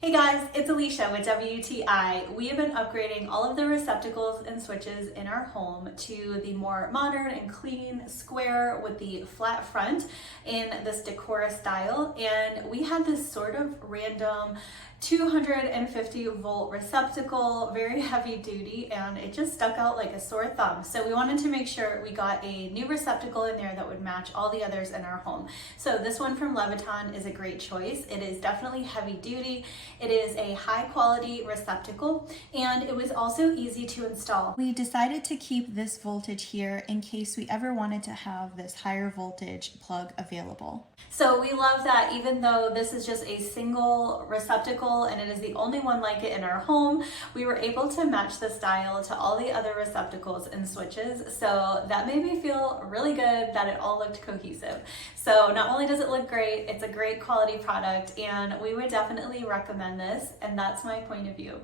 Hey guys, it's Alicia with WTI. We have been upgrading all of the receptacles and switches in our home to the more modern and clean square with the flat front in this Decora style. And we had this sort of random 250 volt receptacle, very heavy duty, and it just stuck out like a sore thumb. So we wanted to make sure we got a new receptacle in there that would match all the others in our home. So this one from Leviton is a great choice. It is definitely heavy duty. It is a high quality receptacle, and it was also easy to install. We decided to keep this voltage here in case we ever wanted to have this higher voltage plug available. So we love that even though this is just a single receptacle and it is the only one like it in our home, we were able to match the style to all the other receptacles and switches. So that made me feel really good that it all looked cohesive. So not only does it look great, it's a great quality product, and we would definitely recommend this, and that's my point of view.